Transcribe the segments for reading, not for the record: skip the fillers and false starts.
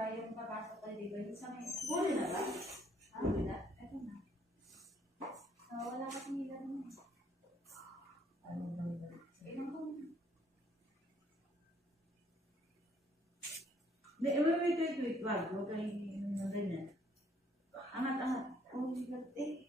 ba, yung papasok tayo dito, yung sa may... Huli na lang. Huli na? Ito na. Wala kasing hilan mo. Ano ba yun? Ilang ko na. Wait. Wag. Huwag kayong ng ganyan. Angat. Oh, higat eh.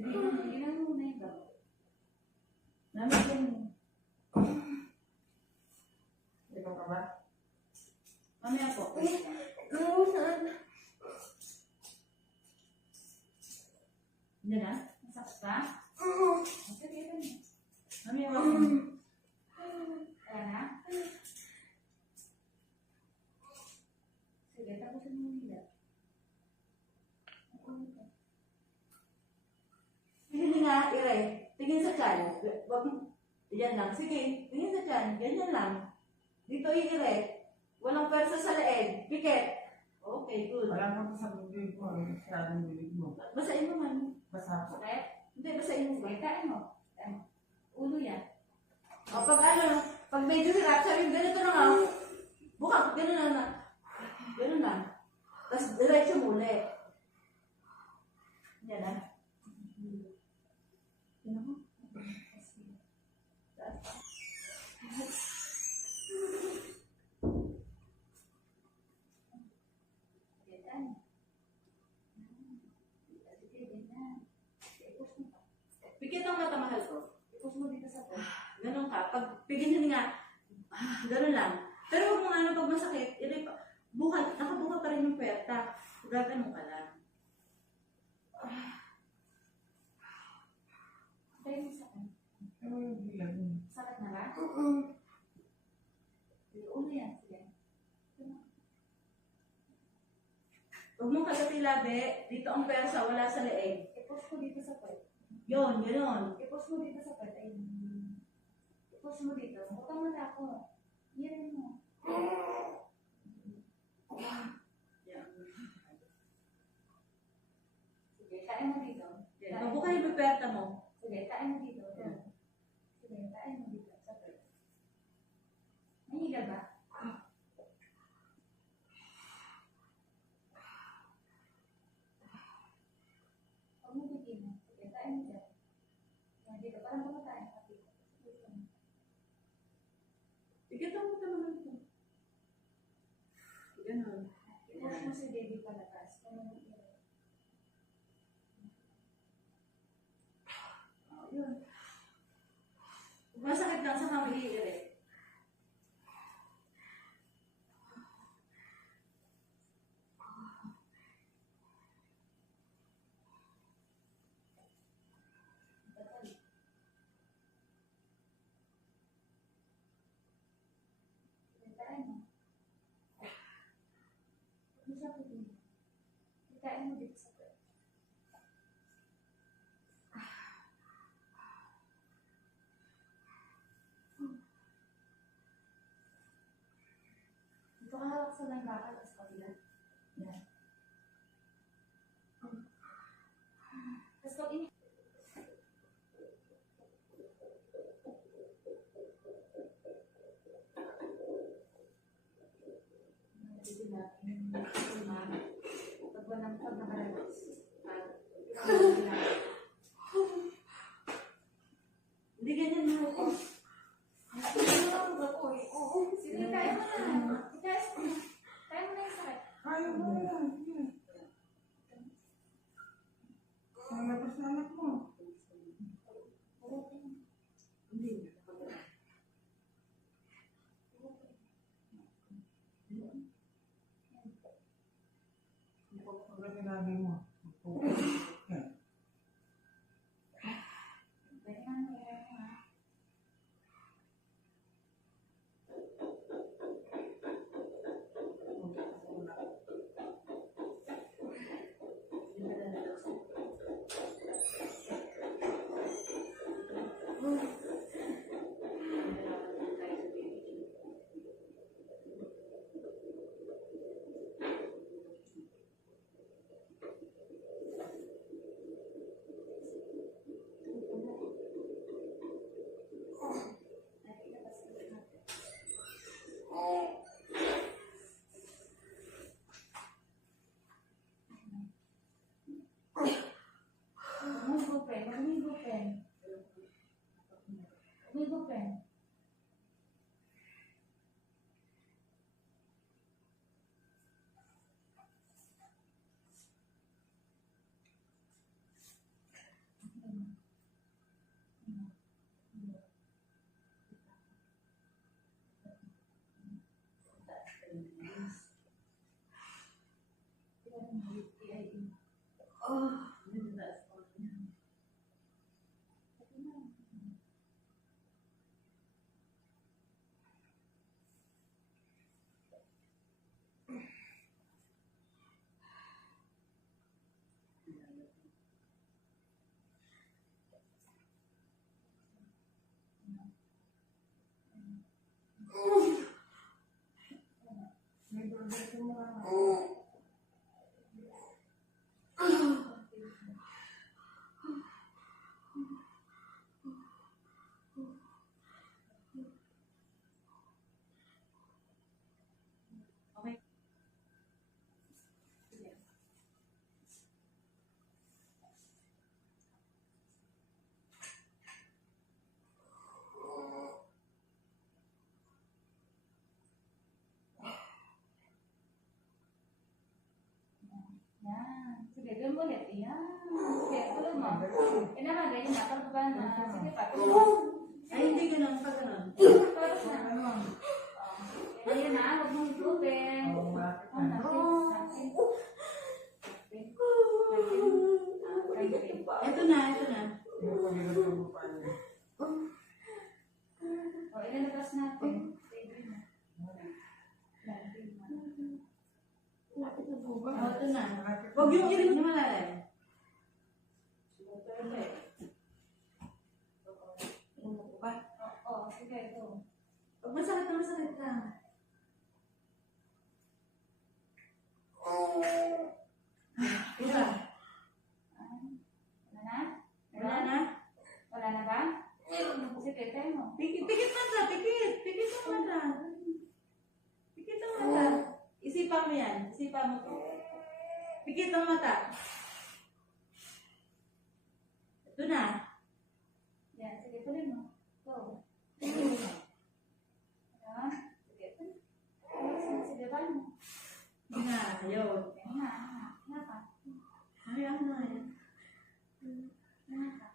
Ilan mo na yung bago? Namigyan mo. Di ba ba? Mamaya po. Hindi na? Masakit ka? Sige, ito na. Mamaya wag mo. Wala na? Sige, tapusin mo yung hilat. Tingin nga, Ire. Tingin sa tiyan. Wag mo. Yan lang. Sige. Tingin sa tiyan. Ganyan lang. Dito i-ire. Walang pwersa sa leeg. Pikit. Okay, good. Wala mo sa bibig mo. Masyadong bibig mo. Basahin mo man. Basa po. Sakit? Hindi, basahin mo. Sige, tain mo. Tain mo. Ulo yan. O pag medyo hirap, sabi ganito na nga. Bukak, gano'n na. Gano'n na. Tapos diretso mo ulit. Yan na. Yan ako. Sige, tain mo. Sige, ganyan. Ipos mo pa. Pikit ang mata, mahal ko. Ipos mo dito sa pwede. Ganun ka. Pag pigilin nga, ganun lang. Pero huwag mo ano, pag masakit, buhat, nakabuka pa rin yung puwerta. Gaganon ka lang. Tain mo sa akin. Ano yung bilang mo? Sakit na ba? Ulo yan. Sige. Huwag mong kagati labi, dito ang pwersa, wala sa leeg. Ipos mo dito sa pwede. Yun, gano'n. Ipos mo dito sa pwede. Ayun. Ipos mo dito. Butang mo na ako. Yan mo. Sige, tain mo dito. Mabuka yung puwerta mo. Sige, tain mo dito. Sige, tain mo dito. Sa pwede. May higa ba? Huwag mo bigyan. Sige, tain mo dyan. Yan, dito. Parang kumakain ka dito. Pikitan mo naman ito. Gano'n. Ipos mo si baby palabas. Ganun yung ilo. Yun. Kung masakit lang, saka mo i-ire. Tain mo. Isa ko din. Tain mo dito sa pwede. Ito ka hawak sa lang bakal at sa kabila. Yan. Tapos pag ini... Pag walang pag nakalabas. Hindi ganyan mo ako. Sige, kaya mo na. Itaas mo na. Kaya mo na yung sakit. Ayaw mo na lang. Nalabas na anak mo. Hindi. Pag sinabi mo. Ganyan mo yan, ha? Eh naman, ganyan na. Pag ba na? Sige pa. Ay, hindi ganun. Pag ganun. Tapos na. Ganyan na. Huwag mong itutin. Oo, bakit? Ito na, ito na. Yung pagkakatubo pa niya. O, ilalabas natin. Oh, ito na. Huwag yung ilim na malalim. Oo, sige, ito. Huwag masakit na masakit ka. Isa. Wala na? Wala na? Wala na ba? Sige, tayo mo. Pikit, pikit mata, pikit. Pikit ang mata. Pikit ang mata. Isipan mo yan. Isipan mo to. Pikit ang mata. Ito na. Yan, sige, tuloy mo. Go. Ayan. Sige, tuloy. Sige, bal mo. Hindi na. Ayaw. Ayan na. Ayan pa. Ayaw na. Ayan pa.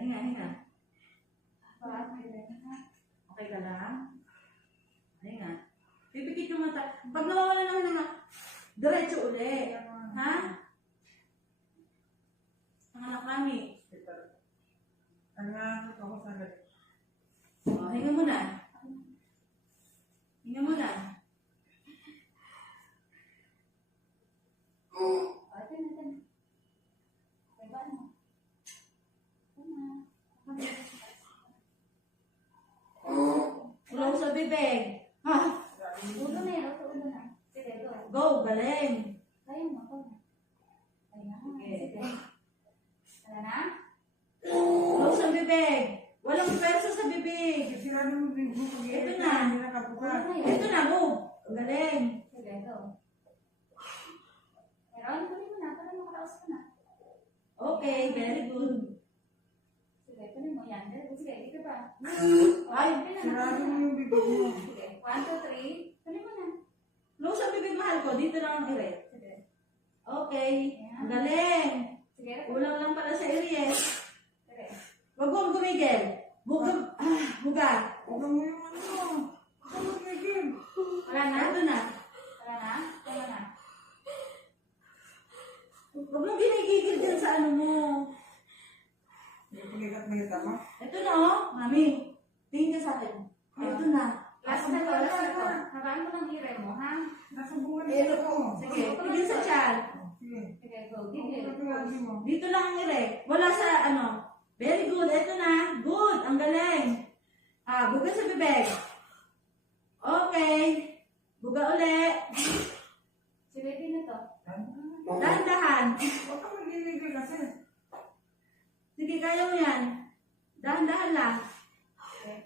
Hinga, hinga. Okay, Okay ka lang? Hinga. Pipikit yung mata. Pag nawawala na nga, diretso uli. Ha? Ang anak kami. Ang nga ako sa akin. Oh, hinga muna. Hinga muna. Ito na, ito na. Okay, bal mo. Ito na. Ulo sa bibig. Ha? Ulo na yan, ulo na. Sige, go. Go, galing. Kaya mo, go na. Ayan, sige. Wala na? Ulo sa bibig. Walang pwersa sa bibig. Kasi ano mo din po. Ito na. Ulo na yan. Ito na, go. Galing. Sige, go. Meron, tuloy mo na. Tuloy mo, kataos ko na. Okay, very good. Sige, tuloy mo yan. Sige, dito pa. Ay, Sirado mo yung bibig mo. Sige, 1, 2, 3. Tuloy mo na. ulo sa bibig, mahal ko. Dito lang ang ire. Sige. Okay. Ang galing. Sige, Kulang lang pala sa ire. sige. Wag mong gumigil. Buga. Buga. Huwag mo yung ano. Huwag mo tigil. Wala na? Ito na. Wala na? Wala na. Huwag mong ginigigil dyan sa ano mo. May pinigat mo. Ito na, oh. Mami. Tingin ka sa akin. Ito na. Last na to, last na to. Habaan mo ng hire mo, ha? Nasa bunga nito ko. Sige, tingin sa tiyan. Sige. Sige, go. Huwag Gigil. mo pinagi mo. Dito lang ang ire. Wala sa ano. Very good. Ito na. Good. Ang galing. Buga sa bibig. Okay. Buga uli. Sige, din na to. Dahan-dahan. Huwag ka magigil kasi. Sige, kaya mo yan. Dahan-dahan lang. Okay.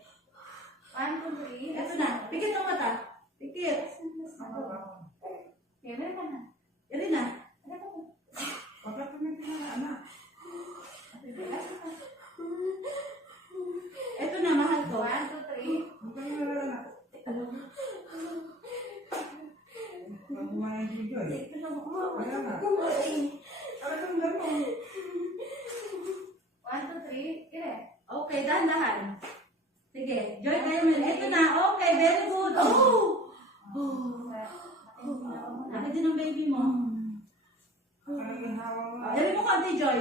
1, 2, 3. Ito na. Pikit ang mata. Pikit. Last na to. Okay, meron ka na. Iri na. Ano pa to? Huwag ka tumigil na anak. Sige, last na to. Ito na, mahal ko. 1, 2, 3. Huwag ka na anak. Huwag mo yung video eh. Wala na. Talagang gano'n. 1, 2, 3. Ire. Okay, dahan-dahan. Sige, Joy, kaya mo yun. Ito na. Okay, very good. Oh! Laki din ang baby mo. Talagang hawa mo. Iri mo konti, Joy.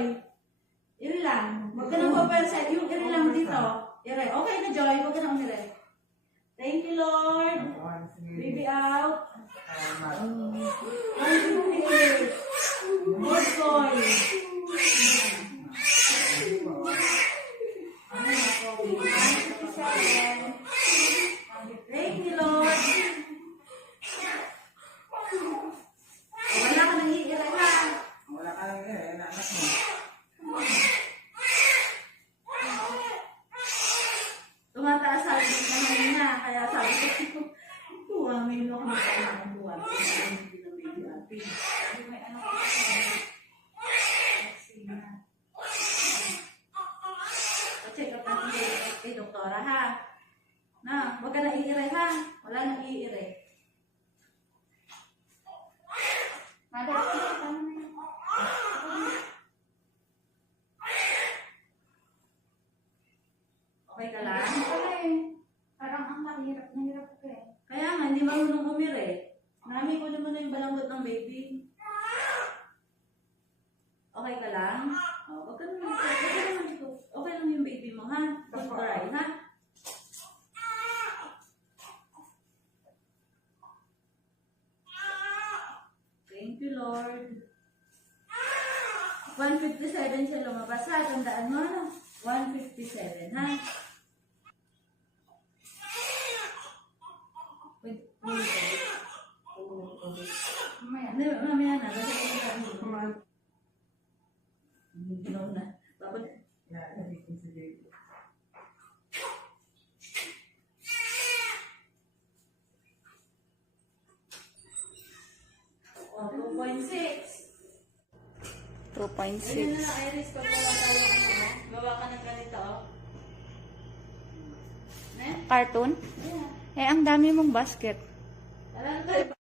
Iri lang. Huwag ka nang papersa. Yung iri lang dito. Iri. Okay na, Joy. Huwag ka nang iri. Thank you, Lord. Baby out. Thank you, baby. Good boy. Thank you, Lord. Wala ka nang iiray, ha? Wala ka lang eh, anak mo. Tumataas sa akin naman na, kaya sabi ko, tuwa, may ako na tayo ng tuwa. Hindi na baby ate. May ano ka sa vaccine na. Check up natin kay doktora, ha? Na, huwag ka na iiray, ha? Wala nang iiray. Mother, tama na yan. Okay ka lang? Parang ang nahirap ko eh. Kaya nga, hindi marunong umire. Nami, kunin mo na yung balanggot ng baby. Okay ka lang? Oh, wag ka naman. Okay lang yung baby mo, ha? Don't cry, ha? Thank you, Lord. 157 siya lumabas, ha? Tandaan mo, ano? 157, ha? Mamaya. Mamaya na. Ginaw na. Tapos, oh, 2.6. 2.6. Ganyan na lang, Iris, pag wala tayo, ano, gawa ka ng ganito, oh. Ne? Cartoon? Yeah. Eh, ang dami mong basket. Alam tayo